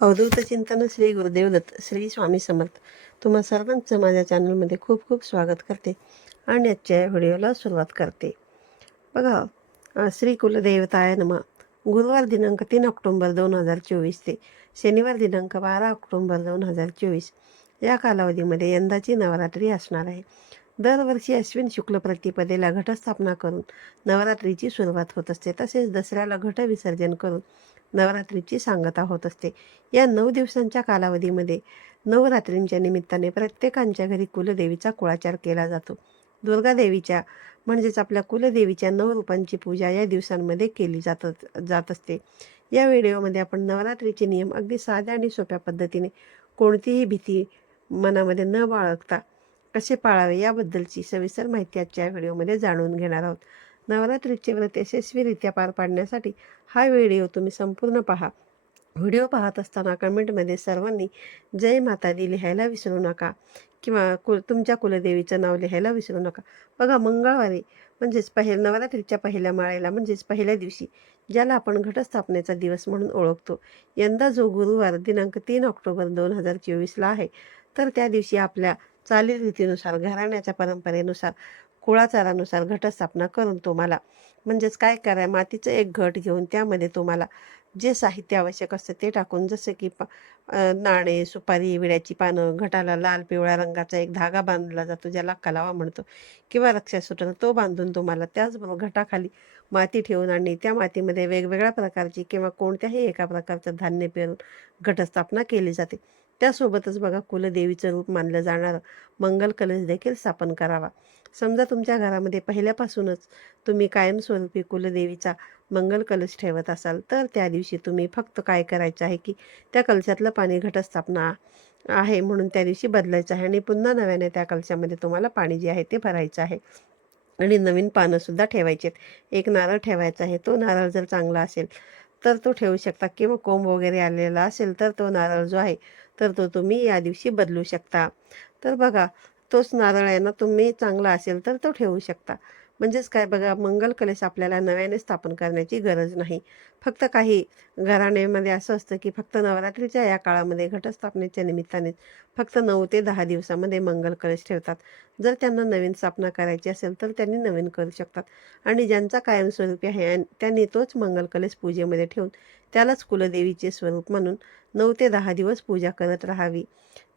अवधूत चिंतन श्री गुरुदेव दत्त श्री स्वामी समर्थ. तुम्हा सर्वांचं माझ्या चॅनलमध्ये खूप खूप स्वागत करते आणि आजच्या व्हिडिओला सुरुवात करते. बघा, श्री कुलदेवताय नमः. गुरुवार दिनांक 3 ऑक्टोंबर 2024 ते शनिवार दिनांक 12 ऑक्टोंबर 2024 या कालावधीमध्ये यंदाची नवरात्री असणार आहे. दरवर्षी अश्विन शुक्ल प्रतिपदेला घटस्थापना करून नवरात्रीची सुरुवात होत असते. तसेच दसऱ्याला घट विसर्जन करून नवरात्रीची सांगता होत असते. या 9 दिवसांच्या कालावधीमध्ये नवरात्रींच्या निमित्ताने प्रत्येकांच्या घरी कुलदेवीचा कुळाचार केला जातो. दुर्गा देवीच्या म्हणजेच आपल्या कुलदेवीच्या 9 रूपांची पूजा या दिवसांमध्ये केली जात असते. या व्हिडिओमध्ये आपण नवरात्रीचे नियम अगदी साध्या आणि सोप्या पद्धतीने कोणतीही भीती मनामध्ये न बाळगता कसे पाळावे याबद्दलची सविस्तर माहिती आजच्या व्हिडिओमध्ये जाणून घेणार आहोत. नवरात्रीचे व्रत यशस्वीरित्या पार पाडण्यासाठी हा व्हिडिओ तुम्ही संपूर्ण पहा. व्हिडिओ पाहत असताना कमेंटमध्ये सर्वांनी जय माता दी लिहायला विसरू नका किंवा तुमच्या कुलदेवीचं नाव लिहायला विसरू नका. बघा, मंगळवारी म्हणजेच नवरात्रीच्या पहिल्या माळेला म्हणजेच पहिल्या दिवशी, ज्याला आपण घटस्थापनेचा दिवस म्हणून ओळखतो, यंदा जो गुरुवार दिनांक 3 ऑक्टोबर 2024ला आहे, तर त्या दिवशी आपल्या चालीरीतीनुसार घराण्याच्या परंपरेनुसार कुळाचारानुसार घटस्थापना करून तुम्हाला म्हणजेच काय करा, मातीचं एक घट घेऊन त्यामध्ये तुम्हाला जे साहित्य आवश्यक असतं ते टाकून, जसं की नाणे, सुपारी, विड्याची पानं, घटाला लाल पिवळ्या रंगाचा एक धागा बांधला जातो ज्याला कलावा म्हणतो किंवा रक्षासूत्र, तो बांधून तुम्हाला त्याचबरोबर घटाखाली माती ठेवून आणि त्या मातीमध्ये वेगवेगळ्या प्रकारची किंवा कोणत्याही एका प्रकारचं धान्य पेरून घटस्थापना केली जाते. त्यासोबतच बघा, कुलदेवीचं रूप मानलं जाणारं मंगल कलश देखील स्थापन करावा. समजा तुमच्या घरामध्ये पहिल्यापासूनच तुम्ही कायमस्वरूपी कुलदेवीचा मंगल कलश ठेवत असाल, तर त्या दिवशी तुम्ही फक्त काय करायचं आहे की त्या कलशातलं पाणी घटस्थापना आहे म्हणून त्या दिवशी बदलायचं आहे आणि पुन्हा नव्याने त्या कलशामध्ये तुम्हाला पाणी जे आहे ते भरायचं आहे आणि नवीन पानंसुद्धा ठेवायची आहेत. एक नारळ ठेवायचा आहे. तो नारळ जर चांगला असेल तर तो ठेवू शकता किंवा कोंब वगैरे आलेला असेल तर तो नारळ जो आहे तर तो तुम्ही या दिवशी बदलू शकता. तर बघा, तोच नारळ आहे ना, तुम्ही चांगला असेल तर तो ठेवू शकता. म्हणजेच काय बघा, मंगल कलश आपल्याला नव्याने स्थापन करण्याची गरज नाही. फक्त काही घराण्यामध्ये असं असतं की फक्त नवरात्रीच्या या काळामध्ये घटस्थापनेच्या निमित्ताने फक्त 9 ते 10 दिवसामध्ये मंगल कलश ठेवतात. जर त्यांना नवीन स्थापना करायची असेल तर त्यांनी नवीन करू शकतात आणि ज्यांचा कायमस्वरूपी आहे त्यांनी तोच मंगल कलश पूजेमध्ये ठेवून त्यालाच कुलदेवीचे स्वरूप म्हणून 9 ते 10 दिवस पूजा करत राहावी.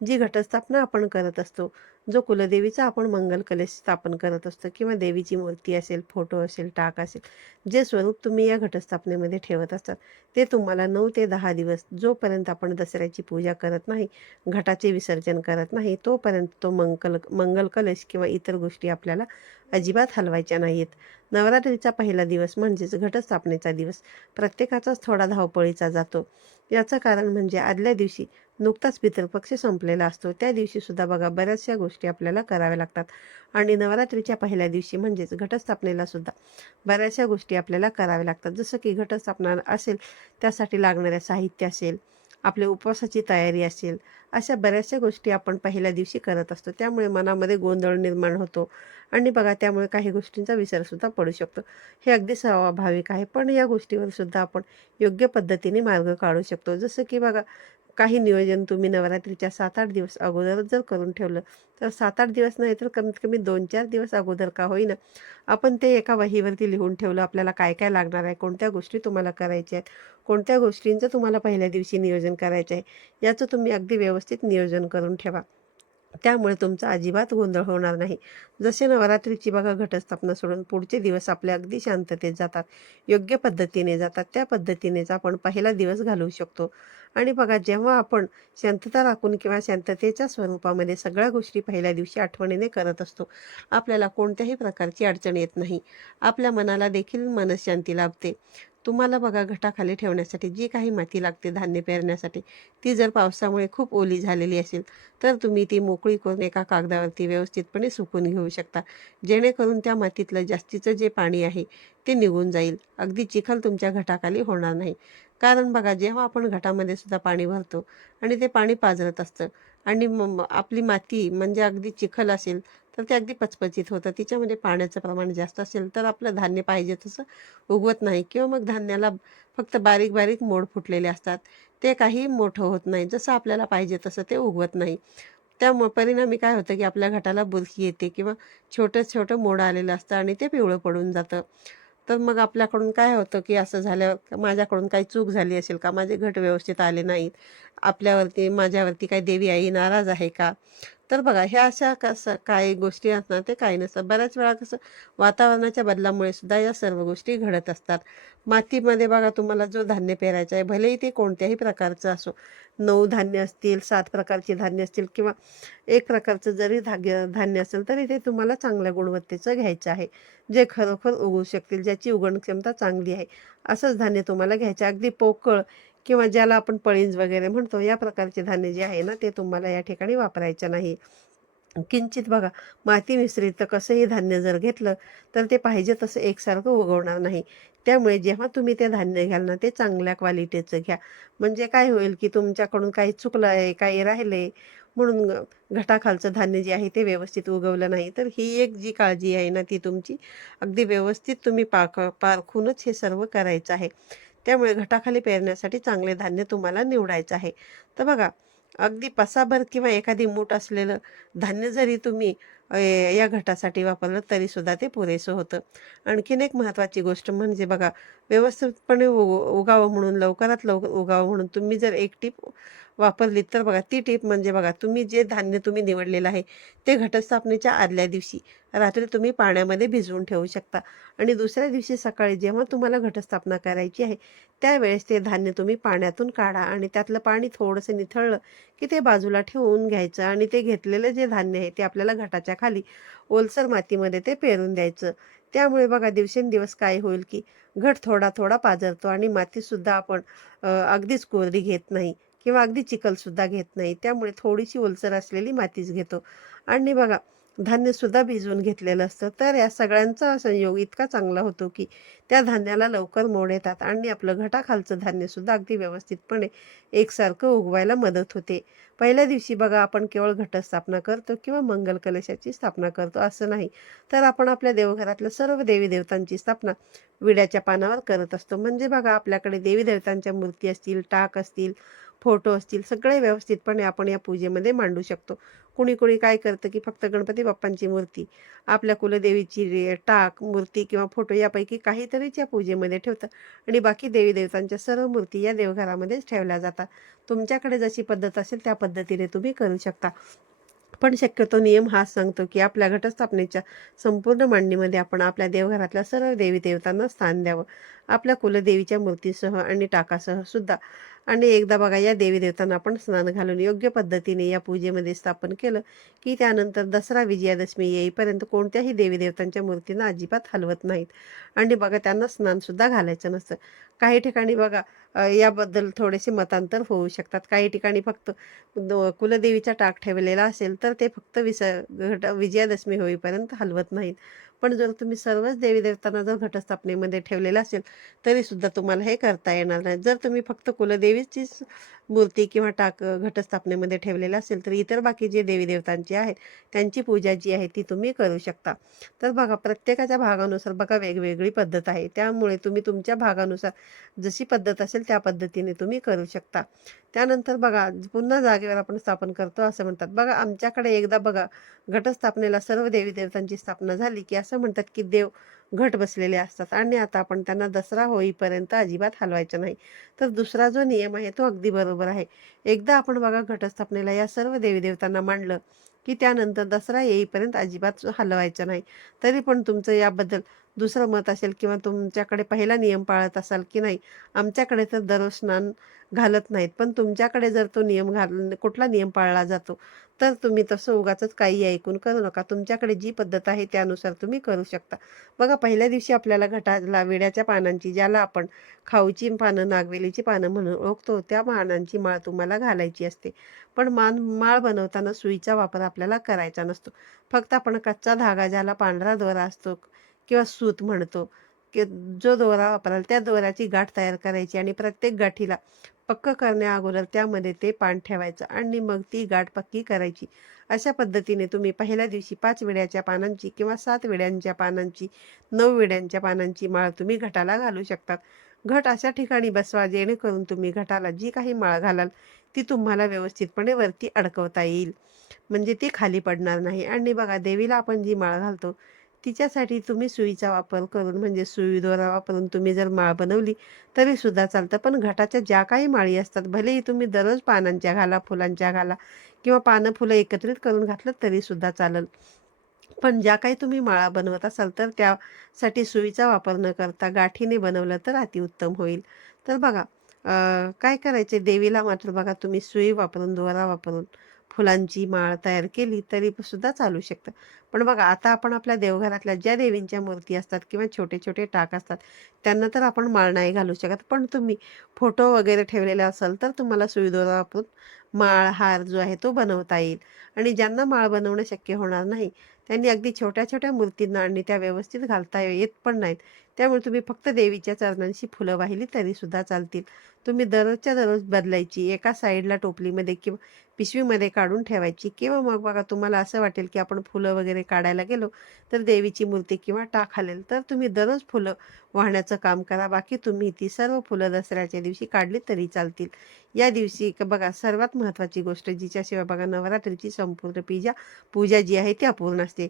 जी घटस्थापना आपण करत असतो, जो कुलदेवीचा आपण मंगल कलश स्थापन करत असतो किंवा देवीची मूर्ती असेल, फोटो असेल, टाक असेल, जे स्वरूप तुम्ही या घटस्थापनेमध्ये ठेवत असतात ते तुम्हाला 9 ते 10 दिवस, जोपर्यंत आपण दसऱ्याची पूजा करत नाही, घटाचे विसर्जन करत नाही, तोपर्यंत तो मंगल कलश किंवा इतर गोष्टी आपल्याला अजिबात हलवायच्या नाहीत. नवरात्रीचा पहिला दिवस म्हणजेच घटस्थापनेचा दिवस प्रत्येकाचाच थोडा धावपळीचा जातो. याचं कारण म्हणजे आदल्या दिवशी नुकताच पितृपक्ष संपलेला असतो. त्या दिवशी सुद्धा बघा, बऱ्याचशा गोष्टी आपल्याला कराव्या लागतात आणि नवरात्रीच्या पहिल्या दिवशी म्हणजेच घटस्थापनेला सुद्धा बऱ्याचशा गोष्टी आपल्याला कराव्या लागतात. जसं की घटस्थापना असेल त्यासाठी लागणाऱ्या साहित्य असेल, आपल्या उपवासाची तयारी असेल, अशा बऱ्याचशा गोष्टी आपण पहिल्या दिवशी करत असतो. त्यामुळे मनामध्ये गोंधळ निर्माण होतो आणि बघा, त्यामुळे काही गोष्टींचा विसरसुद्धा पडू शकतो. हे अगदी स्वाभाविक आहे, पण या गोष्टीवर सुद्धा आपण योग्य पद्धतीने मार्ग काढू शकतो. जसं की बघा, काही नियोजन तुम्ही नवरात्रीच्या 7-8 दिवस अगोदरच जर करून ठेवलं, तर 7-8 दिवस नाही तर कमीत कमी 2-4 दिवस अगोदर का होईना आपण ते एका वहीवरती लिहून ठेवलं, आपल्याला काय काय लागणार आहे, कोणत्या गोष्टी तुम्हाला करायच्या आहेत, कोणत्या गोष्टींचं तुम्हाला पहिल्या दिवशी नियोजन करायचं आहे, याचं तुम्ही अगदी व्यवस्थित नियोजन करून ठेवा. त्यामुळे तुमचा अजिबात गोंधळ होणार नाही. जसे नवरात्रीची बघा घटस्थापना सोडून पुढचे दिवस आपले अगदी शांततेत जातात, योग्य पद्धतीने जातात, त्या पद्धतीनेच आपण पहिला दिवस घालवू शकतो. आणि बघा, जेव्हा आपण शांतता राखून किंवा शांततेच्या स्वरूपामध्ये सगळ्या गोष्टी पहिल्या दिवशी आठवणीने करत असतो, आपल्याला कोणत्याही प्रकारची अडचण येत नाही. आपल्या मनाला देखील मनःशांती लाभते. तुम्हाला बघा, घटाखाली ठेवण्यासाठी जी काही माती लागते धान्य पेरण्यासाठी, ती जर पावसामुळे खूप ओली झालेली असेल तर तुम्ही ती मोकळी करून एका कागदावरती व्यवस्थितपणे सुकून घेऊ शकता, जेणेकरून त्या मातीतलं जास्तीचं जे पाणी आहे ते निघून जाईल. अगदी चिखल तुमच्या घटाखाली होणार नाही. कारण बघा, जेव्हा आपण घटामध्ये सुद्धा पाणी भरतो आणि ते पाणी पाझरत असतं आणि आपली माती म्हणजे अगदी चिखल असेल तर ते अगदी पचपचीत होतं. तिच्यामध्ये पाण्याचं प्रमाण जास्त असेल तर आपलं धान्य पाहिजे तसं उगवत नाही किंवा मग धान्याला फक्त बारीक बारीक मोड फुटलेले असतात. ते काही मोठं होत नाही, जसं आपल्याला पाहिजे तसं ते उगवत नाही. त्यामुळे परिणामी काय होतं की आपल्या घटाला बुरशी येते किंवा छोटं छोटं मोड आलेलं असतं आणि ते पिवळं पडून जातं. तर मग आपल्याकडून काय होतं की असं झाल्यावर माझ्याकडून काही चूक झाली असेल का, माझे घट व्यवस्थित आले नाहीत, आपल्यावरती माझ्यावरती काही देवी आई नाराज आहे का. तर बघा ह्या अशा कसं काही गोष्टी असतात ते काही नसतात. बऱ्याच वेळा कसं वातावरणाच्या बदलामुळे सुद्धा या सर्व गोष्टी घडत असतात. मातीमध्ये बघा तुम्हाला जो धान्य पेरायचा आहे, भलेही ते कोणत्याही प्रकारचं असो, 9 धान्य असतील, 7 प्रकारची धान्य असतील किंवा एक प्रकारचं जरी धान्य असेल तरी ते तुम्हाला चांगल्या गुणवत्तेचं घ्यायचं आहे, जे खरोखर उगवू शकतील, ज्याची उगवण क्षमता चांगली आहे, असंच धान्य तुम्हाला घ्यायचं आहे. अगदी पोकळ किंवा ज्याला आपण पळींज वगैरे म्हणतो, या प्रकारचे धान्य जे आहे ना, ते तुम्हाला या ठिकाणी वापरायचं नाही. किंचित बघा, माती मिश्रित कसंही धान्य जर घेतलं तर ते पाहिजे तसं एकसारखं उगवणार नाही. त्यामुळे जेव्हा तुम्ही ते धान्य घ्याल ना, ते चांगल्या क्वालिटीचं घ्या. म्हणजे काय होईल की तुमच्याकडून काही चुकलं आहे, काही राहिले म्हणून घटाखालचं धान्य जे आहे ते व्यवस्थित उगवलं नाही, तर ही एक जी काळजी आहे ना, ती तुमची अगदी व्यवस्थित तुम्ही पारखूनच हे सर्व करायचं आहे. त्यामुळे घटाखाली पेरण्यासाठी चांगले धान्य तुम्हाला निवडायचं आहे. तर बघा, अगदी पसाभर किंवा एखादी मूठ असलेलं धान्य जरी तुम्ही या घटासाठी वापरलं तरी सुद्धा ते पुरेसं होतं. आणखीन एक महत्त्वाची गोष्ट म्हणजे बघा, व्यवस्थितपणे उगावं म्हणून, लवकरात लवकर उगावं म्हणून तुम्ही जर एक टीप वापरली तर बघा, ती टीप म्हणजे बघा, तुम्ही जे धान्य तुम्ही निवडलेलं आहे ते घटस्थापनेच्या आदल्या दिवशी रात्री तुम्ही पाण्यामध्ये भिजवून ठेवू शकता आणि दुसऱ्या दिवशी सकाळी जेव्हा तुम्हाला घटस्थापना करायची आहे त्यावेळेस ते धान्य तुम्ही पाण्यातून काढा आणि त्यातलं पाणी थोडंसं निथळलं की ते बाजूला ठेवून घ्यायचं आणि ते घेतलेलं जे धान्य आहे ते आपल्याला घटाच्या खाली ओलसर मातीमध्ये ते पेरून द्यायचं. त्यामुळे बघा दिवसेंदिवस काय होईल की घट थोडा थोडा पाझरतो आणि मातीसुद्धा आपण अगदीच कोरडी घेत नाही किंवा अगदी चिखलसुद्धा घेत नाही. त्यामुळे थोडीशी ओलसर असलेली मातीच घेतो आणि बघा धान्यसुद्धा भिजवून घेतलेलं असतं. तर या सगळ्यांचा संयोग इतका चांगला होतो की त्या धान्याला लवकर मोड येतात आणि आपलं घटाखालचं धान्यसुद्धा अगदी व्यवस्थितपणे एकसारखं उगवायला मदत होते. पहिल्या दिवशी बघा आपण केवळ घटस्थापना करतो किंवा मंगल कलशाची स्थापना करतो असं नाही, तर आपण आपल्या देवघरातल्या सर्व देवी देवतांची स्थापना विड्याच्या पानावर करत असतो. म्हणजे बघा आपल्याकडे देवी देवतांच्या मूर्ती असतील, टाक असतील, फोटो असतील, सगळे व्यवस्थितपणे आपण या पूजेमध्ये मांडू शकतो. कुणी कुणी काय करतं की फक्त गणपती बाप्पांची मूर्ती, आपल्या कुलदेवीची टाक, मूर्ती किंवा फोटो यापैकी काहीतरीच या पूजेमध्ये ठेवतं आणि बाकी देवी देवतांच्या सर्व मूर्ती या देवघरामध्येच ठेवल्या जातात. तुमच्याकडे जशी पद्धत असेल त्या पद्धतीने तुम्ही करू शकता. पण शक्यतो नियम हाच सांगतो की आपल्या घटस्थापनेच्या संपूर्ण मांडणीमध्ये आपण आपल्या देवघरातल्या सर्व देवी देवतांना स्थान द्यावं, आपल्या कुलदेवीच्या मूर्तीसह आणि टाकासह सुद्धा. आणि एकदा बघा या देवी देवतांना आपण स्नान घालून योग्य पद्धतीने या पूजेमध्ये स्थापन केलं की त्यानंतर दसरा विजयादशमी येईपर्यंत कोणत्याही देवी देवतांच्या मूर्तींना अजिबात हलवत नाहीत आणि बघा त्यांना स्नान सुद्धा घालायचं नसतं. काही ठिकाणी बघा याबद्दल थोडेसे मतांतर होऊ शकतात. काही ठिकाणी फक्त कुलदेवीचा टाक ठेवलेला असेल तर ते फक्त विजयादशमी होईपर्यंत हलवत नाहीत. पण जर तुम्ही सर्वच देवी देवतांना जर घटस्थापनेमध्ये ठेवलेलं असेल तरी सुद्धा तुम्हाला हे करता येणार नाही. जर तुम्ही फक्त कुलदेवीचीच मूर्ती किंवा टाक घटस्थापनेमध्ये ठेवलेलं असेल तर इतर बाकी जे देवी देवतांची आहेत त्यांची पूजा जी आहे ती तुम्ही करू शकता. तर बघा प्रत्येकाच्या भागानुसार बघा वेगवेगळी पद्धत आहे. त्यामुळे तुम्ही तुमच्या भागानुसार जशी पद्धत असेल त्या पद्धतीने तुम्ही करू शकता. त्यानंतर बघा पुन्हा जागेवर आपण स्थापन करतो असं म्हणतात. बघा आमच्याकडे एकदा बघा घटस्थापनेला सर्व देवी देवतांची स्थापना झाली की असं म्हणतात की देव घट बसलेले असतात आणि आता आपण त्यांना दसरा होईपर्यंत अजिबात हलवायचं नाही. तर दुसरा जो नियम आहे तो अगदी बरोबर आहे. एकदा आपण बघा घटस्थापनेला या सर्व देवी देवतांना मांडलं की त्यानंतर दसरा येईपर्यंत अजिबात हलवायचं नाही. तरी पण तुमचं याबद्दल दुसरं मत असेल किंवा तुमच्याकडे पहिला नियम पाळत असाल की नाही, आमच्याकडे तर दररोज स्नान घालत नाहीत, पण तुमच्याकडे जर तो नियम कुठला नियम पाळला जातो तर तुम्ही तसं उगाचच काही ऐकून करू नका. तुमच्याकडे जी पद्धत आहे त्यानुसार तुम्ही करू शकता. बघा पहिल्या दिवशी आपल्याला घटाला विड्याच्या पानांची, ज्याला आपण खाऊची पानं, नागवेलीची पानं म्हणून ओळखतो, त्या पानांची माळ तुम्हाला घालायची असते. पण माळ बनवताना सुईचा वापर आपल्याला करायचा नसतो. फक्त आपण कच्चा धागा, ज्याला पांढरा दोरा असतो किंवा सूत म्हणतो, की जो दोरा वापराल त्या दोऱ्याची गाठ तयार करायची आणि प्रत्येक गाठीला पक्क करण्या अगोदर त्यामध्ये ते पान ठेवायचं आणि मग ती गाठ पक्की करायची. अशा पद्धतीने तुम्ही पहिल्या दिवशी 5 विड्याच्या पानांची किंवा 7 विड्यांच्या पानांची, 9 विड्यांच्या पानांची माळ तुम्ही घटाला घालू शकतात. घट अशा ठिकाणी बसवा जेणेकरून तुम्ही घटाला जी काही माळ घालाल ती तुम्हाला व्यवस्थितपणे वरती अडकवता येईल, म्हणजे ती खाली पडणार नाही. आणि बघा, देवीला आपण जी माळ घालतो तिच्यासाठी तुम्ही सुईचा वापर करून, म्हणजे सुई दोरा वापरून तुम्ही जर माळ बनवली तरी सुद्धा चालतं. पण घटाच्या ज्या काही माळी असतात, भलेही तुम्ही दररोज पानांच्या घाला, फुलांच्या घाला, किंवा पानं फुलं एकत्रित करून घातलं तरी सुद्धा चालेल. पण ज्या काही तुम्ही माळा बनवत असाल तर त्यासाठी सुईचा वापर न करता गाठीने बनवलं तर अतिउत्तम होईल. तर बघा, काय करायचे, देवीला मात्र बघा तुम्ही सुई वापरून, दोरा वापरून फुलांची माळ तयार केली तरी सुद्धा चालू शकतं. पण बघा, आता आपण आपल्या देवघरातल्या ज्या देवींच्या मूर्ती असतात किंवा छोटे छोटे टाक असतात त्यांना तर आपण माळ नाही घालू शकत. पण तुम्ही फोटो वगैरे ठेवलेले असाल तर तुम्हाला सुई दोरा वापरून माळ, हार जो आहे तो बनवता येईल. आणि ज्यांना माळ बनवणं शक्य होणार नाही त्यांनी अगदी छोट्या छोट्या मूर्तींना आणि त्या व्यवस्थित घालता येत पण नाहीत, त्यामुळे तुम्ही फक्त देवीच्या चरणांशी फुलं वाहिली तरी सुद्धा चालतील. तुम्ही दररोजच्या दररोज बदलायची, एका साईडला टोपलीमध्ये किंवा पिशवीमध्ये काढून ठेवायची. किंवा मग बघा, तुम्हाला असं वाटेल की आपण फुलं वगैरे काढायला गेलो तर देवीची मूर्ती किंवा टाक हलेल, तर तुम्ही दररोज फुलं वाहण्याचं काम करा. बाकी तुम्ही ती सर्व फुलं दसऱ्याच्या दिवशी काढली तरी चालतील. या दिवशी बघा, सर्वात महत्त्वाची गोष्ट जिच्याशिवाय बघा नवरात्रीची संपूर्ण पूजा जी आहे ती अपूर्ण असते.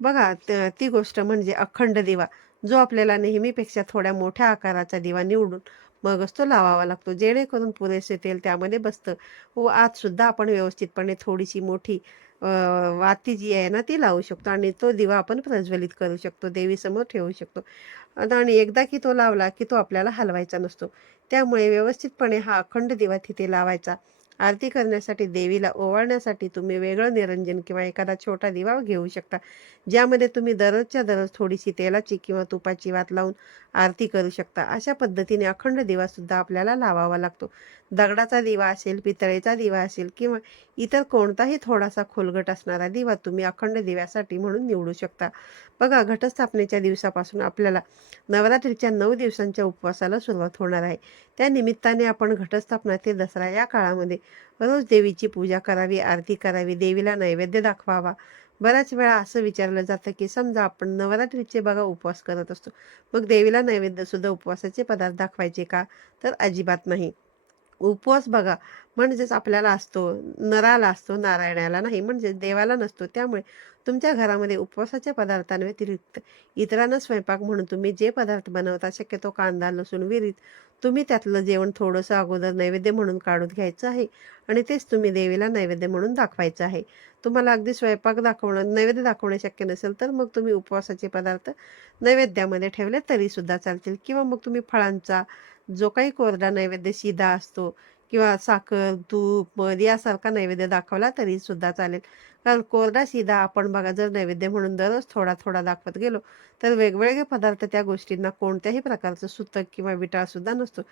बघा, ती गोष्ट म्हणजे अखंड दिवा, जो आपल्याला नेहमीपेक्षा थोड्या मोठ्या आकाराचा दिवा निवडून मगच तो लावावा लागतो, जेणेकरून पुरेसे तेल त्यामध्ये बसतं व आत सुद्धा आपण व्यवस्थितपणे थोडीशी मोठी वाती जी आहे ना ती लावू शकतो आणि तो दिवा आपण प्रज्वलित करू शकतो, देवीसमोर ठेवू शकतो. आणि एकदा की तो लावला की तो आपल्याला हलवायचा नसतो. त्यामुळे व्यवस्थितपणे हा अखंड दिवा तिथे लावायचा. आरती करण्यासाठी, देवीला ओवाळण्यासाठी तुम्ही वेगळं निरंजन किंवा एखादा छोटा दिवा घेऊ शकता, ज्यामध्ये तुम्ही दररोजच्या दररोज थोडीशी तेलाची किंवा तुपाची वात लावून आरती करू शकता. अशा पद्धतीने अखंड दिवा सुद्धा आपल्याला लावावा लागतो. दगडाचा दिवा असेल, पितळेचा दिवा असेल किंवा इतर कोणताही थोडासा खोलगट असणारा दिवा तुम्ही अखंड दिव्यासाठी म्हणून निवडू शकता. बघा, घटस्थापनेच्या दिवसापासून आपल्याला नवरात्रीच्या 9 दिवसांच्या उपवासाला सुरुवात होणार आहे. त्या निमित्ताने आपण घटस्थापना ते दसरा या काळामध्ये रोज देवीची पूजा करावी, आरती करावी, देवीला नैवेद्य दाखवावा. बऱ्याच वेळा असं विचारलं जातं की समजा आपण नवरात्रीचे बघा उपवास करत असतो, मग देवीला नैवेद्य सुद्धा उपवासाचे पदार्थ दाखवायचे का? तर अजिबात नाही. उपवास बघा म्हणजेच आपल्याला असतो, नराला असतो, नारायणाला नाही, म्हणजे देवाला नसतो. त्यामुळे तुमच्या घरामध्ये उपवासाच्या पदार्थांव्यतिरिक्त इतरांना स्वयंपाक म्हणून तुम्ही जे पदार्थ बनवता, शक्यतो कांदा, लसूण, विरीत, तुम्ही त्यातलं जेवण थोडंसं अगोदर नैवेद्य म्हणून काढून घ्यायचं आहे आणि तेच तुम्ही देवीला नैवेद्य म्हणून दाखवायचं आहे. तुम्हाला अगदी स्वयंपाक दाखवणं, नैवेद्य दाखवणे शक्य नसेल तर मग तुम्ही उपवासाचे पदार्थ नैवेद्यामध्ये ठेवले तरी सुद्धा चालतील. किंवा मग तुम्ही फळांचा जो काही कोरडा नैवेद्य शिधा असतो किंवा साखर, तूप, मध यासारखा नैवेद्य दाखवला तरी सुद्धा चालेल. कारण कोरडा शिधा आपण बघा जर नैवेद्य म्हणून दररोज थोडा थोडा दाखवत गेलो तर वेगवेगळे पदार्थ त्या गोष्टींना कोणत्याही प्रकारचं सूतक किंवा विटाळ सुद्धा नसतो.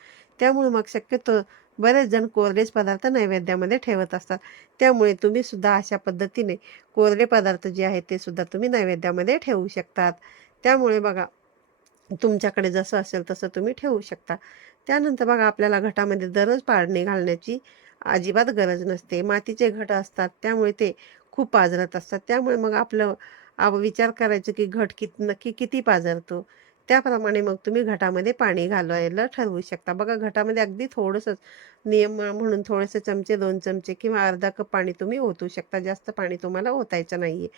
त्यामुळे मग शक्यतो बरेच जण कोरडेच पदार्थ नैवेद्यामध्ये ठेवत असतात. त्यामुळे तुम्ही सुद्धा अशा पद्धतीने कोरडे पदार्थ जे आहेत ते सुद्धा तुम्ही नैवेद्यामध्ये ठेवू शकतात. त्यामुळे बघा, तुमच्याकडे जसं असेल तसं तुम्ही ठेवू शकता. त्यानंतर बघा, आपल्याला घटामध्ये दररोज पाणी घालण्याची अजिबात गरज नसते. मातीचे घट असतात त्यामुळे ते खूप पाझरत असतात. त्यामुळे मग आपलं विचार करायचं की घट नक्की किती पाझरतो. त्याप्रमाणे मग तुम्ही घटामध्ये पाणी घालायला ठरवू शकता. बघा, घटामध्ये अगदी थोडंसंच, नियम म्हणून थोडेसे चमचे, 2 चमचे किंवा अर्धा कप पाणी तुम्ही ओतू शकता. जास्त पाणी तुम्हाला ओतायचं नाहीये.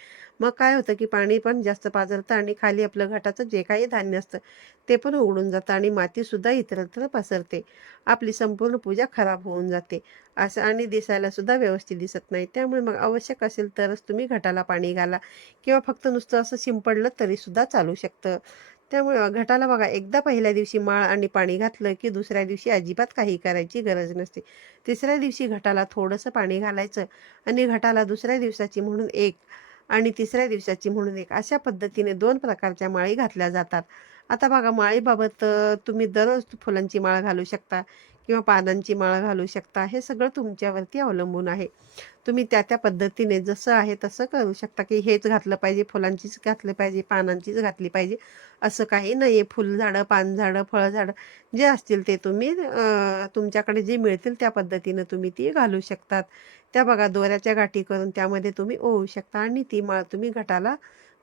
मग काय होतं की पाणी पण जास्त पाझरतं आणि खाली आपलं घटाचं जे काही धान्य असतं ते पण उडून जातं आणि मातीसुद्धा इतरत्र पसरते. आपली संपूर्ण पूजा खराब होऊन जाते असं, आणि दिसायला सुद्धा व्यवस्थित दिसत नाही. त्यामुळे मग आवश्यक असेल तरच तुम्ही घटाला पाणी घाला किंवा फक्त नुसतं असं शिंपडलं तरी सुद्धा चालू शकतं. त्यामुळे घटाला बघा, एकदा पहिल्या दिवशी माळ आणि पाणी घातलं की दुसऱ्या दिवशी अजिबात काही करायची गरज नसते. तिसऱ्या दिवशी घटाला थोडंसं पाणी घालायचं आणि घटाला दुसऱ्या दिवसाची म्हणून एक आणि तिसऱ्या दिवसाची म्हणून एक, अशा पद्धतीने 2 प्रकारच्या माळी घातल्या जातात. आता बघा, माळीबाबत तुम्ही दररोज फुलांची माळ घालू शकता किंवा पानांची माळ घालू शकता. हे सगळं तुमच्यावरती अवलंबून आहे. तुम्ही त्या पद्धतीने जसं आहे तसं करू शकता की हेच घातलं पाहिजे, फुलांचीच घातली पाहिजे, पानांचीच घातली पाहिजे, असं काही नाही आहे. फुलझाडं, पानझाडं, फळझाडं जे असतील ते तुम्ही तुमच्याकडे जे मिळतील त्या पद्धतीनं तुम्ही ती घालू शकतात. त्या बघा, दोऱ्याच्या गाठी करून त्यामध्ये तुम्ही ओवू शकता आणि ती माळ तुम्ही घटाला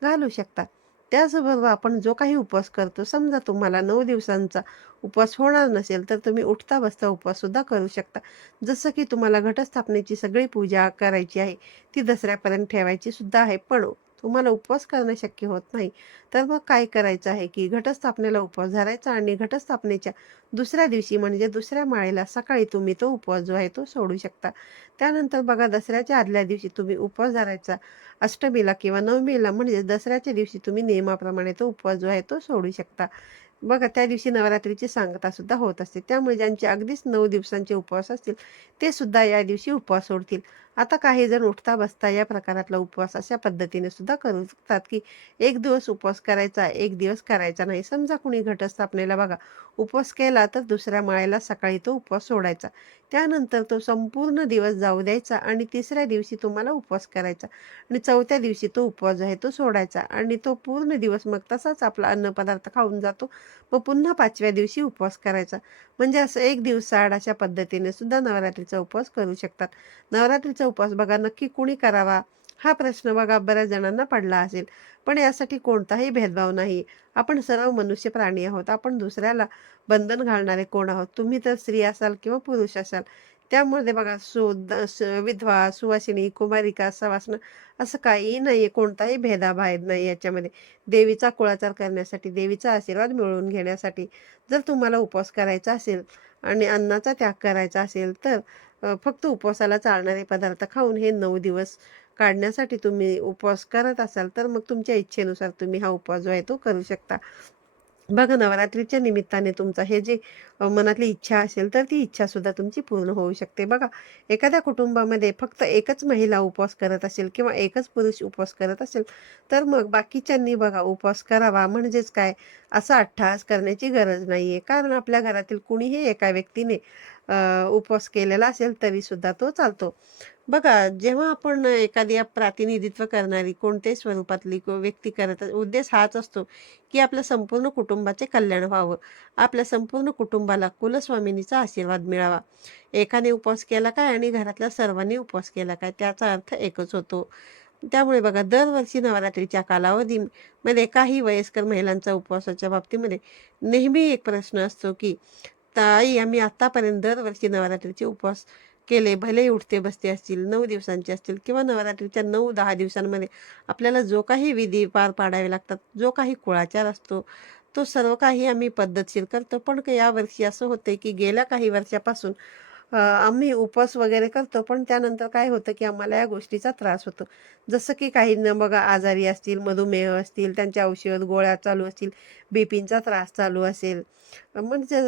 घालू शकता. त्याचबरोबर आपण जो काही उपवास करतो, समजा तुम्हाला 9 दिवसांचा उपवास होणार नसेल तर तुम्ही उठता बसता उपवाससुद्धा करू शकता. जसं की तुम्हाला घटस्थापनेची सगळी पूजा करायची आहे, ती दसऱ्यापर्यंत ठेवायची सुद्धा आहे, पण तुम्हाला उपवास करणं शक्य होत नाही, तर मग काय करायचं आहे की घटस्थापनेला उपवास धरायचा आणि घटस्थापनेच्या दुसऱ्या दिवशी म्हणजे दुसऱ्या माळेला सकाळी तुम्ही तो उपवास जो आहे तो सोडू शकता. त्यानंतर बघा दसऱ्याच्या आदल्या दिवशी तुम्ही उपवास धरायचा. अष्टमीला किंवा नवमीला म्हणजे दसऱ्याच्या दिवशी तुम्ही नियमाप्रमाणे तो उपवास जो आहे तो सोडू शकता. बघा त्या दिवशी नवरात्रीची सांगता सुद्धा होत असते. त्यामुळे ज्यांचे अगदीच 9 दिवसांचे उपवास असतील, ते सुद्धा या दिवशी उपवास सोडतील. आता काही जण उठता बसता या प्रकारातला उपवास अशा पद्धतीने सुद्धा करू शकतात, की एक दिवस उपवास करायचा, एक दिवस करायचा नाही. समजा कुणी घटस्थापनेला बघा उपवास केला, तर दुसऱ्या माळेला सकाळी तो उपवास सोडायचा. त्यानंतर तो संपूर्ण दिवस जाऊ द्यायचा आणि तिसऱ्या दिवशी तुम्हाला उपवास करायचा आणि चौथ्या दिवशी तो उपवास जो आहे तो सोडायचा आणि तो पूर्ण दिवस मग तसाच आपला अन्नपदार्थ खाऊन जातो. मग पुन्हा 5व्या दिवशी उपवास करायचा. म्हणजे असं एक दिवसाआड अशा पद्धतीने सुद्धा नवरात्रीचा उपवास करू शकतात. नवरात्रीचा उपवास बघा नक्की कुणी करावा? हा प्रश्न बघा बऱ्याच जणांना पडला असेल. पण यासाठी कोणताही भेदभाव नाही. आपण सर्व मनुष्य प्राणी आहोत. आपण दुसऱ्याला बंधन घालणारे कोण आहोत? तुम्ही तर स्त्री असाल किंवा पुरुष असाल. त्यामध्ये बघा विधवा, सुवासिनी, कुमारिका, सवासण असं काहीही नाहीये. कोणताही भेदाभेद नाही याच्यामध्ये. देवीचा कुळाचार करण्यासाठी, देवीचा आशीर्वाद मिळवून घेण्यासाठी जर तुम्हाला उपवास करायचा असेल आणि अन्नाचा त्याग करायचा असेल तर फक्त उपवासाला चालणारे पदार्थ खाऊन हे 9 दिवस काढण्यासाठी तुम्ही उपवास करत असाल तर मग तुमच्या इच्छेनुसार तुम्ही हा उपवास जो आहे तो करू शकता. बघा नवरात्रीच्या निमित्ताने तुमचा हे जे मनातली इच्छा असेल तर ती इच्छा सुद्धा तुमची पूर्ण होऊ शकते. बघा एखाद्या कुटुंबामध्ये फक्त एकच महिला उपवास करत असेल किंवा एकच पुरुष उपवास करत असेल तर मग बाकीच्यांनी बघा उपवास करावा म्हणजेच काय असा अट्टहास करण्याची गरज नाहीये. कारण आपल्या घरातील कुणीही एका व्यक्तीने उपवास केलेला असेल तरी सुद्धा तो चालतो. बघा जेव्हा आपण एखादी प्रातिनिधित्व करणारी कोणत्याही स्वरूपातली व्यक्ती करत उद्देश हाच असतो की आपल्या संपूर्ण कुटुंबाचे कल्याण व्हावं, आपल्या संपूर्ण कुटुंबाला कुलस्वामिनीचा आशीर्वाद मिळावा. एकाने उपवास केला काय आणि घरातल्या सर्वांनी उपवास केला काय त्याचा अर्थ एकच होतो. त्यामुळे बघा दरवर्षी नवरात्रीच्या कालावधीमध्ये काही वयस्कर महिलांचा उपवासाच्या बाबतीमध्ये नेहमी एक प्रश्न असतो की ताई आम्ही आतापर्यंत दरवर्षी नवरात्रीचे उपवास केले, भले उठते बसते असतील, 9 दिवसांचे असतील किंवा नवरात्रीच्या 9-10 दिवसांमध्ये आपल्याला जो काही विधी पार पाडावे लागतात, जो काही कुळाचार असतो, तो सर्व काही आम्ही पद्धतशीर करतो. पण यावर्षी असं होतंय की गेल्या काही वर्षापासून आम्ही उपवास वगैरे करतो, पण त्यानंतर काय होतं की आम्हाला या गोष्टीचा त्रास होतो. जसं की काहींना बघा आजारी असतील, मधुमेह असतील, त्यांच्या औषध, गोळ्या चालू असतील, बीपीचा त्रास चालू असेल. म्हणजे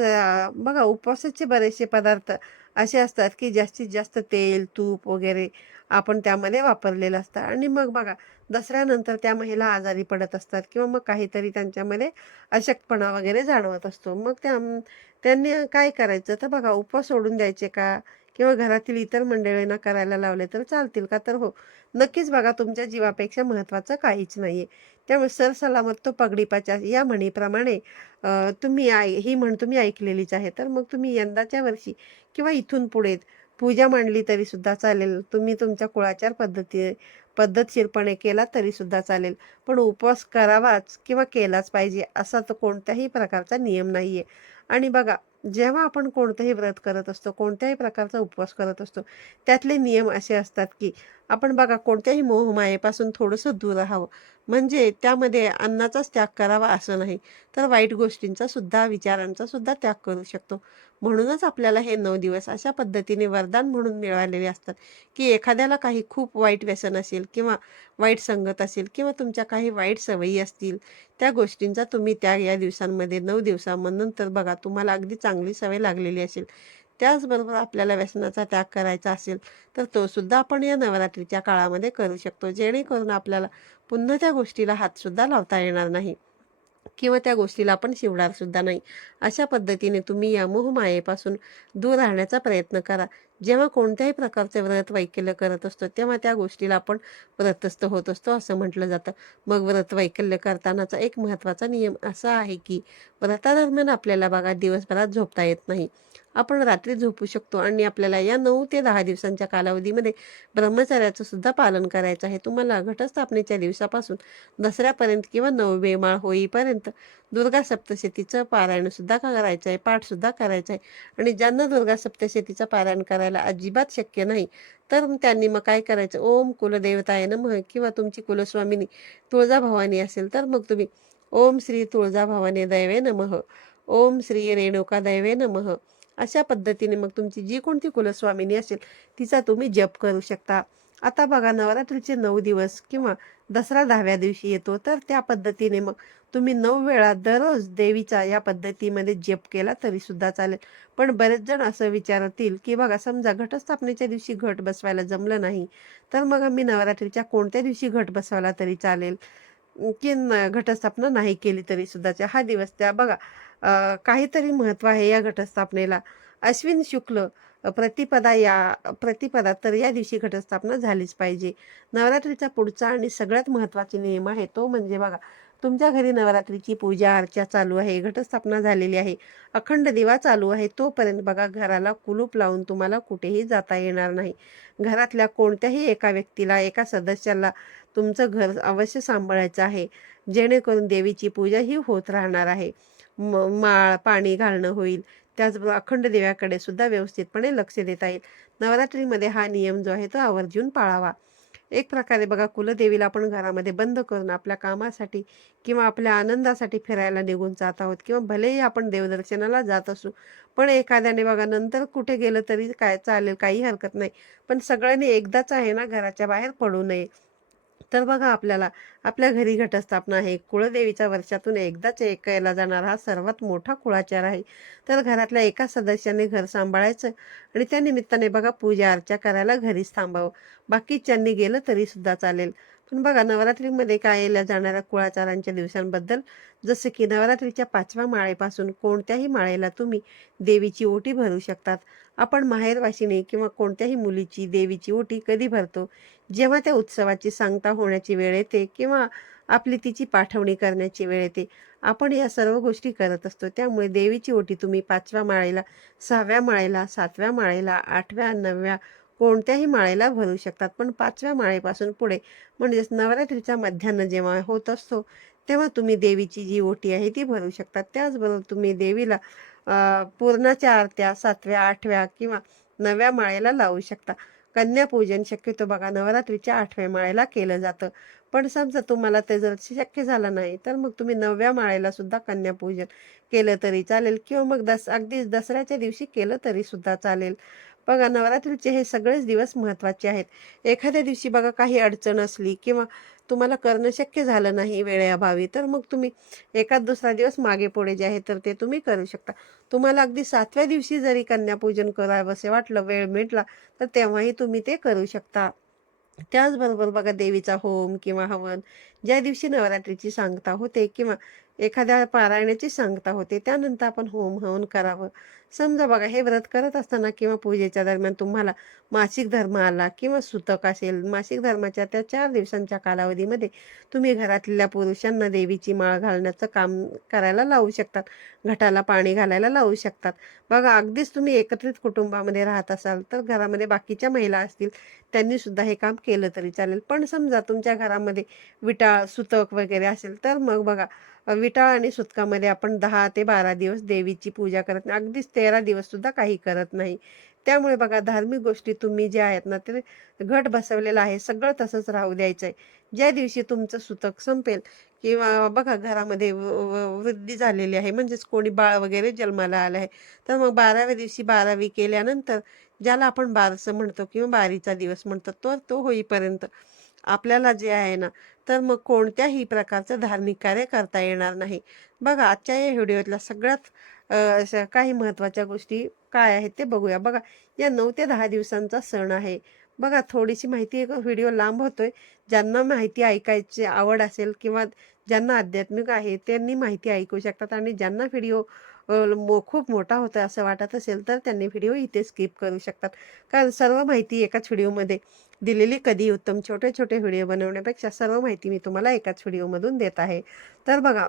बघा उपवासाचे बरेचसे पदार्थ असे असतात की जास्तीत जास्त तेल, तूप वगैरे आपण त्यामध्ये वापरलेलं असतं आणि मग बघा दसऱ्यानंतर त्या महिला आजारी पडत असतात किंवा मग काहीतरी त्यांच्यामध्ये अशक्तपणा वगैरे जाणवत असतो. मग त्यांनी काय करायचं तर बघा उपवास सोडून द्यायचे का? किंवा घरातील इतर मंडळींना करायला लावले तर चालतील का? तर हो, नक्कीच बघा तुमच्या जीवापेक्षा महत्त्वाचं काहीच नाहीये. त्यामुळे सरसलामत तो पगडी पाचा या म्हणीप्रमाणे ही म्हण तुम्ही ऐकलेलीच आहे. तर मग तुम्ही यंदाच्या वर्षी किंवा इथून पुढे पूजा मांडली तरी सुद्धा चालेल. तुम्ही तुमच्या कुळाचार पद्धतशीरपणे केला तरी सुद्धा चालेल. पण उपवास करावाच किंवा केलाच पाहिजे असा तर कोणत्याही प्रकारचा नियम नाहीये. आणि बघा जेव्हा आपण कोणतंही व्रत करत असतो, कोणत्याही प्रकारचा उपवास करत असतो, त्यातले नियम असे असतात की आपण बघा कोणत्याही मोहमायेपासून थोडंसं दूर राहावं. म्हणजे त्यामध्ये अन्नाचाच त्याग करावा असं नाही, तर वाईट गोष्टींचा सुद्धा, विचारांचा सुद्धा त्याग करू शकतो. म्हणूनच आपल्याला हे 9 दिवस अशा पद्धतीने वरदान म्हणून मिळालेले असतात, की एखाद्याला काही खूप वाईट व्यसन असेल किंवा वाईट संगत असेल किंवा तुमच्या काही वाईट सवयी असतील, त्या गोष्टींचा तुम्ही त्याग या दिवसांमध्ये 9 दिवसानंतर बघा तुम्हाला अगदी चांगली सवय लागलेली असेल. त्याचबरोबर आपल्याला व्यसनाचा त्याग करायचा असेल, तर तो सुद्धा आपण या नवरात्रीच्या काळामध्ये करू शकतो. जेणेकरून आपल्याला पुन्हा त्या गोष्टीला हातसुद्धा लावता येणार नाही. किंवा त्या गोष्टीला आपण शिवणार सुद्धा नाही. अशा पद्धतीने तुम्ही या मोहमायेपासून दूर राहण्याचा प्रयत्न करा. जेव्हा कोणत्याही प्रकारचे व्रत वैकल्य करत असतो, तेव्हा त्या गोष्टीला आपण व्रतस्थ होत असतो असं म्हटलं जातं. मग व्रत वैकल्य करतानाचा एक महत्त्वाचा नियम असा आहे की व्रतादरम्यान आपल्याला बघा दिवसभरात झोपता येत नाही. आपण रात्री झोपू शकतो आणि आपल्याला या 9 ते 10 दिवसांच्या कालावधीमध्ये ब्रह्मचर्याचं सुद्धा पालन करायचं आहे. तुम्हाला घटस्थापनेच्या दिवसापासून दसऱ्यापर्यंत किंवा 9वे माळ होईपर्यंत दुर्गा सप्तशतीचं पारायण सुद्धा करायचं आहे, पाठ सुद्धा करायचा आहे. आणि ज्यांना दुर्गा सप्तशतीचं पारायण करायला अजिबात शक्य नाही, तर त्यांनी मग काय करायचं, ओम कुलदेवताय नमः किंवा तुमची कुलस्वामिनी तुळजाभवानी असेल तर मग तुम्ही ओम श्री तुळजाभवानी दैवे नमः, ओम श्री रेणुका दैवे नमः, अशा पद्धतीने मग तुमची जी कोणती कुलस्वामिनी असेल तिचा तुम्ही जप करू शकता. आता बघा, नवरात्रीचे 9 दिवस किंवा दसरा 10व्या दिवशी येतो, तर त्या पद्धतीने मग तुम्ही 9 वेळा दररोज देवीचा या पद्धतीमध्ये जप केला तरी सुद्धा चालेल. पण बरेच जण असं विचारतील की बघा, समजा घटस्थापनेच्या दिवशी घट बसवायला जमलं नाही, तर मग आम्ही नवरात्रीच्या कोणत्या दिवशी घट बसवायला तरी चालेल, की घटस्थापना नाही केली तरी सुद्धा हा दिवस त्या बघा, काहीतरी महत्त्व आहे या घटस्थापनेला. अश्विन शुक्ल प्रतिपदा तर या दिवशी घटस्थापना झालीच पाहिजे. नवरात्रीचा पुढचा आणि सगळ्यात महत्त्वाचा नियम आहे तो म्हणजे बघा, तुमच्या घरी नवरात्रीची पूजा अर्चा चालू आहे, घटस्थापना झालेली आहे, अखंड दिवा चालू आहे, तोपर्यंत बघा घराला कुलूप लावून तुम्हाला कुठेही जाता येणार नाही. घरातल्या कोणत्याही एका व्यक्तीला, एका सदस्याला तुमचं घर अवश्य सांभाळायचं आहे, जेणेकरून देवीची पूजा ही होत राहणार आहे. माळ पाणी घालणं होईल, त्याचबरोबर अखंड दिव्याकडे सुद्धा व्यवस्थितपणे लक्ष देता येईल. नवरात्रीमध्ये हा नियम जो आहे तो आवर्जून पाळावा. एक प्रकारे बघा, कुलदेवीला आपण घरामध्ये बंद करून आपल्या कामासाठी किंवा आपल्या आनंदासाठी फिरायला निघून जात आहोत, किंवा भलेही आपण देवदर्शनाला जात असू, पण एखाद्याने बघा नंतर कुठे गेलं तरी काय चालेल, काही हरकत नाही, पण सगळ्यांनी एकदाच आहे ना घराच्या बाहेर पडू नये. तर बघा, आपल्याला आपल्या घरी घटस्थापना आहे, कुळदेवीचा वर्षातून एकदाच केला जाणारा हा सर्वात मोठा कुळाचार आहे. तर घरातल्या एका सदस्याने घर सांभाळायचं आणि त्या निमित्ताने बघा पूजा अर्चा करायला घरीच थांबावं. बाकीच्यांनी गेलं तरी सुद्धा चालेल. पण बघा, नवरात्रीमध्ये केल्या जाणाऱ्या कुळाचारांच्या दिवसांबद्दल, जसं की नवरात्रीच्या 5व्या माळेपासून कोणत्याही माळेला तुम्ही देवीची ओटी भरू शकतात. आपण माहेरवाशिणी किंवा कोणत्याही मुलीची देवीची ओटी कधी भरतो, जेव्हा त्या उत्सवाची सांगता होण्याची वेळ येते किंवा आपली तिची पाठवणी करण्याची वेळ येते. आपण या सर्व गोष्टी करत असतो. त्यामुळे देवीची ओटी तुम्ही 5व्या माळेला, 6व्या माळेला, 7व्या माळेला, 8व्या, 9व्या कोणत्याही माळेला भरू शकतात. पण 5व्या माळेपासून पुढे, म्हणजेच नवरात्रीचा मध्यान्ह जेव्हा होत असतो, तेव्हा तुम्ही देवीची जी ओटी आहे ती भरू शकतात. त्याचबरोबर तुम्ही देवीला पूर्णाच्या आरत्या 7व्या, 8व्या किंवा 9व्या माळेला लावू शकता. कन्यापूजन शक्यतो बघा नवरात्रीच्या 8व्या माळेला केलं जातं. पण समजा तुम्हाला ते जर शक्य झालं नाही, तर मग तुम्ही 9व्या माळेला सुद्धा कन्यापूजन केलं तरी चालेल, किंवा मग अगदी दसऱ्याच्या दिवशी केलं तरी सुद्धा चालेल. बघा, नवरात्रीचे हे सगळेच दिवस महत्त्वाचे आहेत. एखाद्या दिवशी बघा काही अडचण असली किंवा तुम्हाला करणं शक्य झालं नाही वेळेअभावी, तर मग तुम्ही एखाद दुसरा दिवस मागे पुढे जे आहे तर ते तुम्ही करू शकता. तुम्हाला अगदी 7व्या दिवशी जरी कन्यापूजन करावंसे वाटलं, वेळ मिळाला, तर तेव्हाही तुम्ही ते करू शकता. त्याचबरोबर बघा, देवीचा होम किंवा हवन ज्या दिवशी नवरात्रीची सांगता होते किंवा एखाद्या पारायणाची सांगता होते, त्यानंतर आपण होम हवन करावं. समजा बघा, हे व्रत करत असताना किंवा पूजेच्या दरम्यान तुम्हाला मासिक धर्म आला किंवा सुतक असेल, मासिक धर्माच्या त्या 4 दिवसांच्या कालावधीमध्ये तुम्ही घरातल्या पुरुषांना देवीची माळ घालण्याचं काम करायला लावू शकतात, घटाला पाणी घालायला लावू शकतात. बघा, अगदीच तुम्ही एकत्रित कुटुंबामध्ये राहत असाल तर घरामध्ये बाकीच्या महिला असतील, त्यांनी सुद्धा हे काम केलं तरी चालेल. पण समजा तुमच्या घरामध्ये विटाळ, सुतक वगैरे असेल, तर मग बघा, विटाळ आणि सुतकामध्ये आपण 10 ते 12 दिवस देवीची पूजा करत नाही, अगदीच 13 दिवस सुद्धा काही करत नाही. त्यामुळे बघा, धार्मिक गोष्टी तुम्ही ज्या आहेत ना, ते घट बसवलेलं आहे सगळं तसंच राहू द्यायचं आहे. ज्या दिवशी तुमचं सुतक संपेल किंवा बघा घरामध्ये वृद्धी झालेली आहे, म्हणजेच कोणी बाळ वगैरे जन्माला आलं आहे, तर मग 12व्या दिवशी 12वी केल्यानंतर, ज्याला आपण बारसं म्हणतो किंवा बारीचा दिवस म्हणतो, तो होईपर्यंत आपल्याला जे आहे ना, तर मग कोणत्याही प्रकारचं धार्मिक कार्य करता येणार नाही. बघा, आजच्या या व्हिडिओतल्या सगळ्यात अशा काही महत्त्वाच्या गोष्टी काय आहेत ते बघूया. बघा, या 9 ते 10 दिवसांचा सण आहे. बघा, थोडीशी माहिती, व्हिडिओ लांब होतोय. ज्यांना माहिती ऐकायची आवड असेल किंवा ज्यांना आध्यात्मिक आहे त्यांनी माहिती ऐकू शकतात, आणि ज्यांना व्हिडिओ खूप मोठा होतो असं वाटत असेल तर त्यांनी व्हिडिओ इथे स्किप करू शकतात. कारण सर्व माहिती एकाच व्हिडिओमध्ये दिलेली कधी उत्तम. छोटे छोटे व्हिडिओ बनवण्यापेक्षा सर्व माहिती मी तुम्हाला एकाच व्हिडिओमधून देत आहे. तर बघा,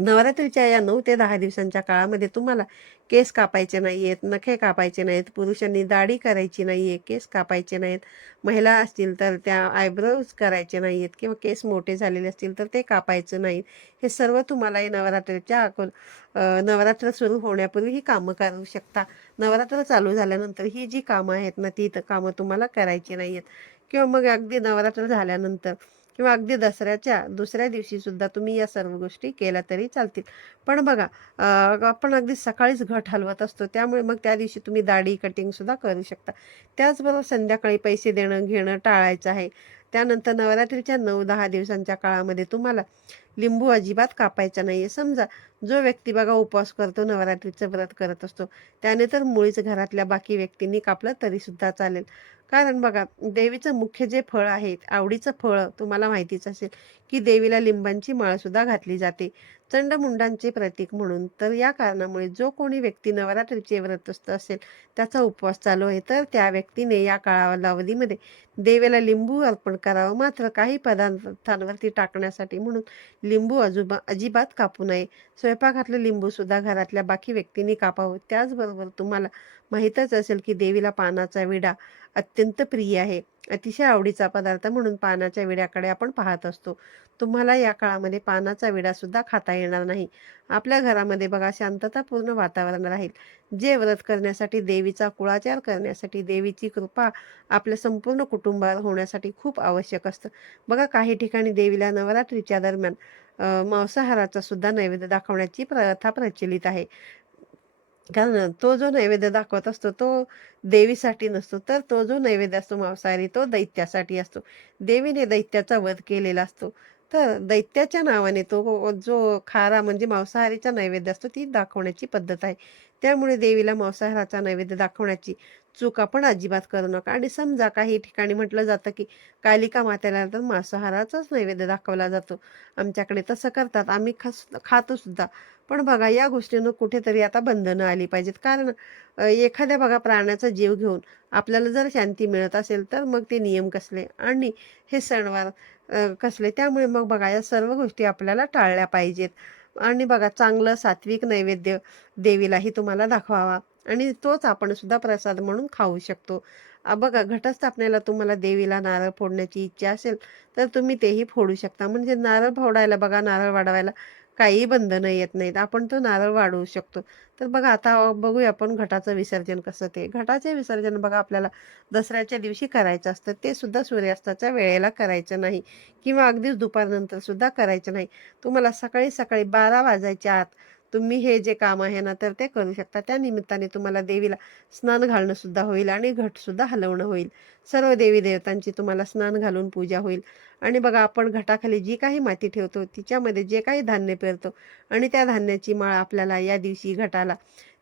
नवरात्रीच्या या 9 ते 10 दिवसांच्या काळामध्ये तुम्हाला केस कापायचे नाहीयेत, नखे कापायचे नाहीत, पुरुषांनी दाढी करायची नाहीये, केस कापायचे नाहीत. महिला असतील तर त्या आयब्रोज करायचे नाहीयेत किंवा केस मोठे झालेले असतील तर ते कापायचं नाही. हे सर्व तुम्हाला या नवरात्र सुरू होण्यापूर्वी ही कामं करू शकता. नवरात्र चालू झाल्यानंतर ही जी कामं आहेत ना, ती कामं तुम्हाला करायची नाहीयेत. किंवा मग अगदी नवरात्र झाल्यानंतर किंवा अगदी दसऱ्याच्या दुसऱ्या दिवशी सुद्धा तुम्ही या सर्व गोष्टी केल्या तरी चालतील. पण बघा, आपण अगदी सकाळीच घट हलवत असतो, त्यामुळे मग त्या दिवशी तुम्ही दाढी कटिंग सुद्धा करू शकता. त्याचबरोबर संध्याकाळी पैसे देणं घेणं टाळायचं आहे. त्यानंतर नवरात्रीच्या 9-10 दिवसांच्या काळामध्ये तुम्हाला लिंबू अजिबात कापायचा नाहीये. समजा जो व्यक्ती बघा उपवास करतो, नवरात्रीचं व्रत करत असतो, त्याने तर मुळीच घरातल्या बाकी व्यक्तींनी कापलं तरी सुद्धा चालेल. कारण बघा, देवीचं मुख्य जे फळ आहे, आवडीचं फळ तुम्हाला माहितीच असेल की देवीला लिंबांची माळ सुद्धा घातली जाते, चंडमुंडांचे प्रतीक म्हणून. तर या कारणामुळे जो कोणी व्यक्ती नवरात्रीचे व्रतस्थ असेल, त्याचा उपवास चालू आहे, तर त्या व्यक्तीने या कालावधीमध्ये देवीला लिंबू अर्पण करावं. मात्र काही पदार्थांवरती टाकण्यासाठी म्हणून लिंबू अजिबात कापू नये. स्वयंपाकातलं लिंबू सुद्धा घरातल्या बाकी व्यक्तींनी कापावं. त्याचबरोबर तुम्हाला माहीतच असेल की देवीला पानाचा विडा अत्यंत प्रिय आहे. अतिशय आवडीचा पदार्थ म्हणून पानाच्या विड्याकडे आपण पाहत असतो. तुम्हाला या काळामध्ये पानाचा विडा सुद्धा खाता येणार नाही. आपल्या घरामध्ये बघा शांततापूर्ण वातावरण राहील. जे व्रत करण्यासाठी, देवीचा कुळाचार करण्यासाठी, देवीची कृपा आपल्या संपूर्ण कुटुंबावर होण्यासाठी खूप आवश्यक असतं. बघा, काही ठिकाणी देवीला नवरात्रीच्या दरम्यान मांसाहाराचा सुद्धा नैवेद्य दाखवण्याची प्रथा प्रचलित आहे. कारण तो जो नैवेद्य दाखवत असतो तो देवीसाठी नसतो, तर तो जो नैवेद्य असतो मांसाहारी, तो दैत्यासाठी असतो. देवीने दैत्याचा वध केलेला असतो, तर दैत्याच्या नावाने तो जो खारा म्हणजे मांसाहारीचा नैवेद्य असतो ती दाखवण्याची पद्धत आहे. त्यामुळे देवीला मांसाहाराचा नैवेद्य दाखवण्याची चूक आपण अजिबात करू नका. आणि समजा काही ठिकाणी म्हटलं जातं की कालिका मातेला तर मांसाहाराचाच नैवेद्य दाखवला जातो, आमच्याकडे तसं करतात, आम्ही खातो सुद्धा. पण बघा, या गोष्टींना कुठेतरी आता बंधनं आली पाहिजेत. कारण एखाद्या बघा प्राण्याचा जीव घेऊन आपल्याला जर शांती मिळत असेल, तर मग ते नियम कसले आणि हे सणवार कसले. त्यामुळे मग बघा, या सर्व गोष्टी आपल्याला टाळल्या पाहिजेत. आणि बघा, चांगलं सात्विक नैवेद्य देवीलाही तुम्हाला दाखवावा आणि तोच आपण सुद्धा प्रसाद म्हणून खाऊ शकतो. बघा, घटस्थापनेला तुम्हाला देवीला नारळ फोडण्याची इच्छा असेल तर तुम्ही तेही फोडू शकता. म्हणजे नारळ फोडायला बघा, नारळ वाढवायला काही बंधनं येत नाहीत, आपण तो नारळ वाढवू शकतो. तर बघा, आता बघूया आपण घटाचं विसर्जन कसं. ते घटाचे विसर्जन बघा आपल्याला दसऱ्याच्या दिवशी करायचं असतं, ते सुद्धा सूर्यास्ताच्या वेळेला करायचं नाही किंवा अगदीच दुपारनंतर सुद्धा करायचं नाही. तुम्हाला सकाळी सकाळी 12 वाजायच्या आत तुम्ही हे जे काम आहे ना, तर ते करू शकता. त्या निमित्ताने तुम्हाला देवीला स्नान घालणं सुद्धा होईल आणि घट सुद्धा हलवणं होईल. सर्व देवी देवतांची तुम्हाला स्नान घालून पूजा होईल. आणि बघा, आपण घटाखाली जी काही माती ठेवतो, तिच्यामध्ये जे काही धान्य पेरतो आणि त्या धान्याची माळ आपल्याला या दिवशी घटाला,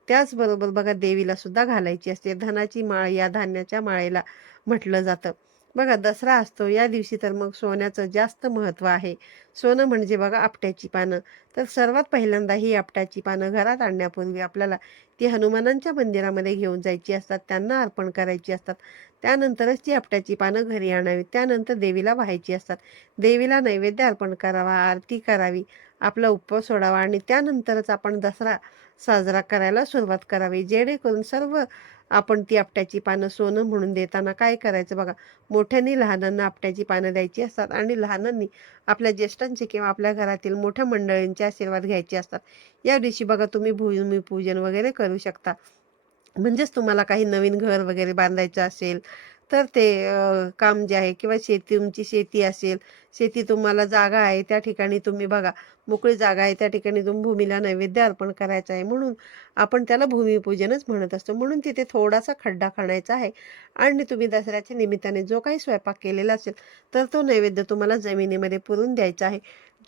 त्याचबरोबर बघा देवीला सुद्धा घालायची असते. धनाची माळ या धान्याच्या माळेला म्हटलं जातं. बघा, दसरा असतो या दिवशी तर मग सोन्याचं जास्त महत्त्व आहे. सोनं म्हणजे बघा आपट्याची पानं. तर सर्वात पहिल्यांदा ही आपट्याची पानं घरात आणण्यापूर्वी आपल्याला ती हनुमानांच्या मंदिरामध्ये घेऊन जायची असतात, त्यांना अर्पण करायची असतात. त्यानंतरच ती आपट्याची पानं घरी आणावी. त्यानंतर देवीला वाहायची असतात. देवीला नैवेद्य अर्पण करावा, आरती करावी, आपला उपवास सोडावा आणि त्यानंतरच आपण दसरा साजरा करायला सुरुवात करावी. जेणेकरून सर्व आपण ती आपट्याची पानं सोनं म्हणून देताना काय करायचं बघा, मोठ्यांनी लहानांना आपट्याची पानं द्यायची असतात आणि लहानांनी आपल्या ज्येष्ठांचे किंवा आपल्या घरातील मोठ्या मंडळींचे आशीर्वाद घ्यायचे असतात. या दिवशी बघा तुम्ही भूमिपूजन वगैरे करू शकता. म्हणजेच तुम्हाला काही नवीन घर वगैरे बांधायचं असेल तर ते काम जे आहे, किंवा तुमची शेती असेल, शेती तुम्हाला जागा आहे, त्या ठिकाणी तुम्ही बघा मोकळी जागा आहे, त्या ठिकाणी तुम्ही भूमीला नैवेद्य अर्पण करायचं आहे, म्हणून आपण त्याला भूमिपूजनच म्हणत असतो. म्हणून तिथे थोडासा खड्डा खणायचा आहे आणि तुम्ही दसऱ्याच्या निमित्ताने जो काही स्वयंपाक केलेला असेल तर तो नैवेद्य तुम्हाला जमिनीमध्ये पुरून द्यायचा आहे.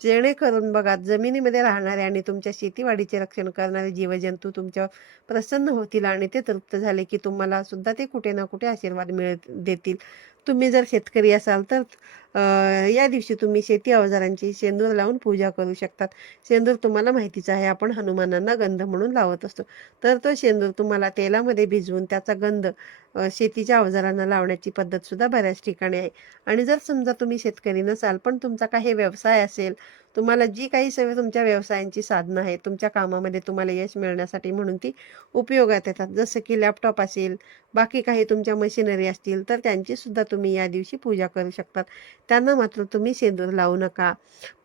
जेणेकरून बघा, जमिनीमध्ये राहणारे आणि तुमच्या शेतीवाडीचे रक्षण करणारे जीवजंतू तुमच्या प्रसन्न होतील आणि ते तृप्त झाले की तुम्हाला सुद्धा ते कुठे ना कुठे आशीर्वाद देतील. तुम्ही जर शेतकरी असाल तर या दिवशी तुम्ही शेती अवजारांची शेंदूर लावून पूजा करू शकतात. शेंदूर तुम्हाला माहितीच आहे, आपण हनुमानांना गंध म्हणून लावत असतो. तर तो शेंदूर तुम्हाला तेलामध्ये भिजवून त्याचा गंध शेतीच्या अवजारांना लावण्याची पद्धतसुद्धा बऱ्याच ठिकाणी आहे. आणि जर समजा तुम्ही शेतकरी नसाल पण तुमचा काही व्यवसाय असेल, तुम्हाला जी काही सगळं तुमच्या व्यवसायांची साधनं आहेत, तुमच्या कामामध्ये तुम्हाला यश मिळण्यासाठी म्हणून ती उपयोगात येतात. जसं की लॅपटॉप असेल, बाकी काही तुमच्या मशिनरी असतील, तर त्यांचीसुद्धा तुम्ही या दिवशी पूजा करू शकतात. त्यांना मात्र तुम्ही शेंदूर लावू नका.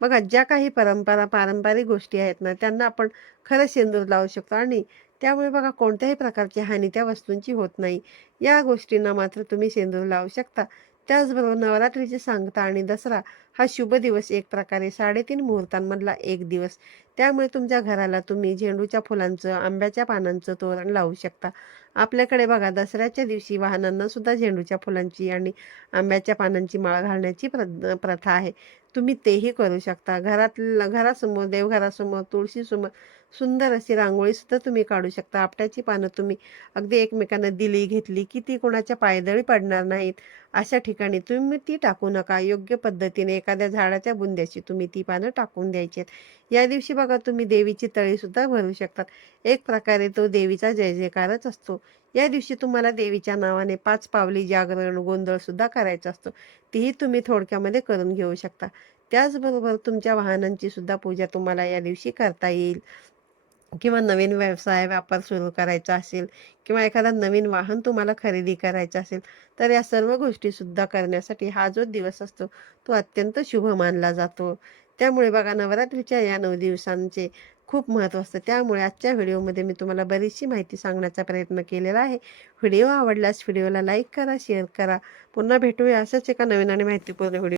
बघा, ज्या काही पारंपरिक गोष्टी आहेत ना, त्यांना आपण खरंच शेंदूर लावू शकतो आणि त्यामुळे बघा कोणत्याही प्रकारची हानी त्या वस्तूंची होत नाही. या गोष्टींना मात्र तुम्ही शेंदूर लावू शकता. त्याचबरोबर नवरात्रीची सांगता आणि दसरा हा शुभ दिवस, एक प्रकारे 3.5 मुहूर्तांमधला एक दिवस. त्यामुळे तुमच्या घराला तुम्ही झेंडूच्या फुलांचं, आंब्याच्या पानांचं तोरण लावू शकता. आपल्याकडे बघा दसऱ्याच्या दिवशी वाहनांना सुद्धा झेंडूच्या फुलांची आणि आंब्याच्या पानांची माळ घालण्याची प्रथा आहे. तुम्ही तेही करू शकता. घरासमोर, देवघरासमोर, तुळशीसमोर सुंदर अशी रांगोळीसुद्धा तुम्ही काढू शकता. आपट्याची पानं तुम्ही अगदी एकमेकांना दिली, घेतली की ती कोणाच्या पायदळी पडणार नाहीत. अशा ठिकाणी तुम्ही ती टाकू नका. योग्य पद्धतीने एखाद्या झाडाच्या बुंद्याची तुम्ही ती पानं टाकून द्यायची आहेत. या दिवशी बघा तुम्ही देवीची तळीसुद्धा भरू शकतात. एक प्रकारे तो देवीचा जय जयकारच असतो. या दिवशी तुम्हाला देवीच्या नावाने 5 पावली जागरण, गोंधळसुद्धा करायचा असतो. तीही तुम्ही थोडक्यामध्ये करून घेऊ शकता. त्याचबरोबर तुमच्या वाहनांची सुद्धा पूजा तुम्हाला या दिवशी करता येईल. किंवा नवीन व्यवसाय, व्यापार सुरू करायचा असेल किंवा एखादा नवीन वाहन तुम्हाला खरेदी करायचं असेल, तर या सर्व गोष्टीसुद्धा करण्यासाठी हा जो दिवस असतो, तो अत्यंत शुभ मानला जातो. त्यामुळे बघा नवरात्रीच्या या 9 दिवसांचे खूप महत्त्व असतं. त्यामुळे आजच्या व्हिडिओमध्ये मी तुम्हाला बरीचशी माहिती सांगण्याचा प्रयत्न केलेला आहे. व्हिडिओ आवडल्यास व्हिडिओला लाईक करा, शेअर करा. पुन्हा भेटूया अशाच एका नवीन आणि माहितीपूर्ण व्हिडिओ